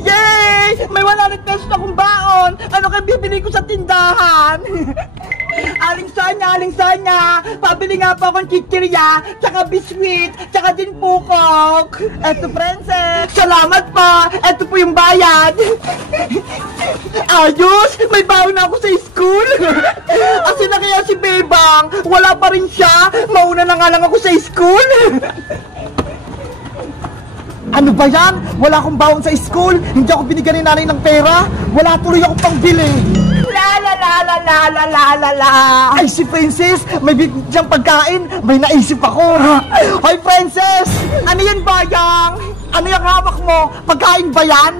Yay! May 100 pesos akong baon. Ano kaya bibili ko sa tindahan? Aling Sonya, pabili nga po akong chichirya, tsaka biskuit, tsaka din pukok. Eto, princess. Salamat po. Eto po yung bayad. Ayos! May baon na ako sa school. Kasi na kaya si Bebang, wala pa rin siya. Mauna na nga lang ako sa school. Ano ba yan? Wala akong baon sa school. Hindi ako binigyan ni nanay ng pera. Wala tuloy akong pangbili. Ay, si Princess, may bibig siyang pagkain. May naisip ako. Hoy, Princess! Ano yan, Bayang? Ano yung hawak mo? Pagkain ba yan?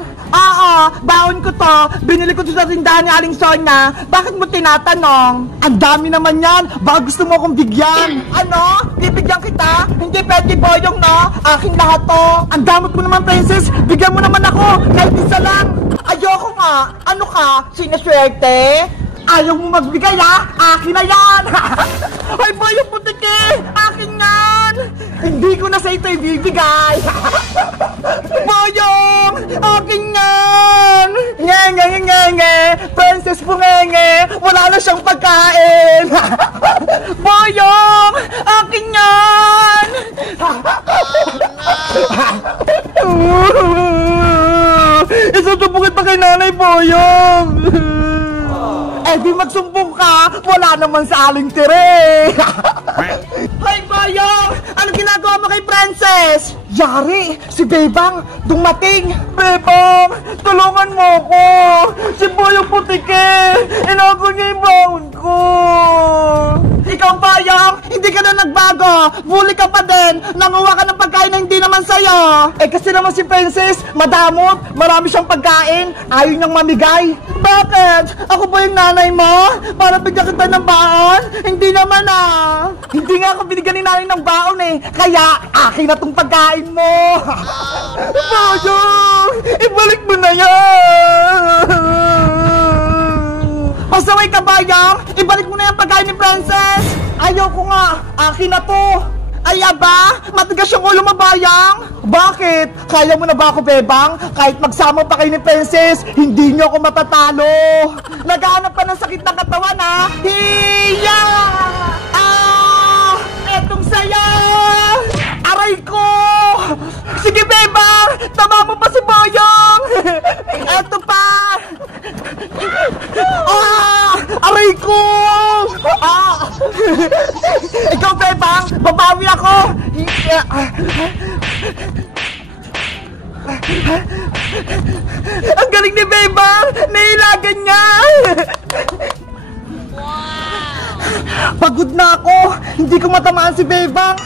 Baon ko to. Binili ko to sa tindahan ni Aling Sonya. Bakit mo tinatanong? Ang dami naman yan. Baka gusto mo akong bigyan. Ano? Bibigyan kita? Hindi pwede, Boyong, no? Aking lahat to. Ang damot mo naman, Princess. Bigyan mo naman ako. Kahit isa lang. Ayoko nga. Ano ka? Sinaswerte? Ayaw mo magbigay, ha? Akin na yan. Ay, Boyong Putiki. Akin yan. Hindi ko na sa ito ibibigay. Boyong! Akin yan! Nge! Princess Bungenge! Wala na siyang pagkain! Boyong! Akin yan! Isusumbungin pa kay nanay, Boyong! Eh di magsumbong ka! Wala naman sa Aling Tere! Hoy, Boyong! Ano ginagawa mo kay Princess? Yari! Si Bebang dumating! Bebang! Tulungan mo ko! Si Boyong Putiki! Inago niya yung baon ko! Ikaw, Boyong! Hindi ka na nagbago! Bully ka pa din! Nanguha ka ng pagkain na hindi naman sa'yo! Eh kasi naman si Princess, madamot! Marami siyang pagkain! Ayaw niyang mamigay! Bakit? Ako ba yung nanay mo? Para bigyan kita ng baon? Hindi naman Hindi nga ako binigyan ni nanay ng baon eh. Kaya akin na tong pagkain mo. Boyong! Ibalik mo na yan! Pasaway ka, Boyong! Ibalik mo na yung pagkain ni Princess! Ayoko nga! Akin na to! Ay, aba! Matigas yung ulo mo, Bayang! Bakit? Kaya mo na ba ako, Bebang? Kahit magsama pa kayo ni Princess, hindi niyo ako matatalo! Naghahanap ka ng sakit ng katawan, ha? Hiya! Etong saya! Aray ko! Sige, Bebang! Tama mo pa si Boyong! Eto pa! Aray ko! Ikaw, Bebang! Babawi ako! Ang galing ni Bebang! Nailagan niya! Pagod na ako! Hindi ko matamaan si Bebang!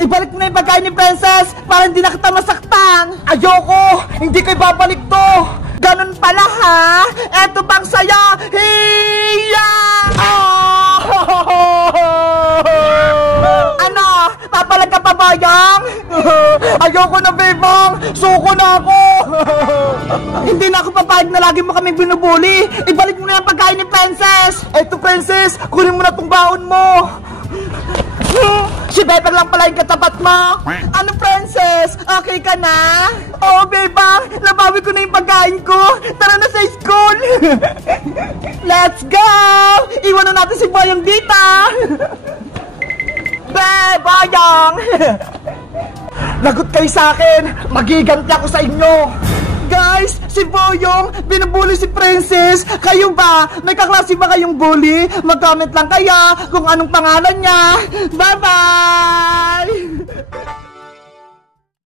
Ibalik mo na yung pagkain ni Princess para hindi na kita masaktan! Ayoko! Hindi ko ibabalik to! Ganun pala, ha? Eto pang saya! Hiya! Ano? Papalag ka pa, Bayang? Ayoko na, Bebang! Suko na ako! Hindi na ako papayag na lagi mo kami binubuli! Ibalik mo na yung pagkain ni Princess! Eto, Princess! Kunin mo na tong baon mo! Si Bebang lang pala yung katapat mo! Ano, Princess? Okay ka na? Oo, Bebang! Nabawi ko na yung pagkain ko! Tara na sa school! Let's go! Iwan na natin si Boyong dito! Boyong! Lagot kayo sa akin! Magiganti ako sa inyo! Guys, si Boyong, binubuli si Princess. Kayo ba? May kaklase ba kayong bully? Mag-comment lang kaya kung anong pangalan niya. Bye-bye!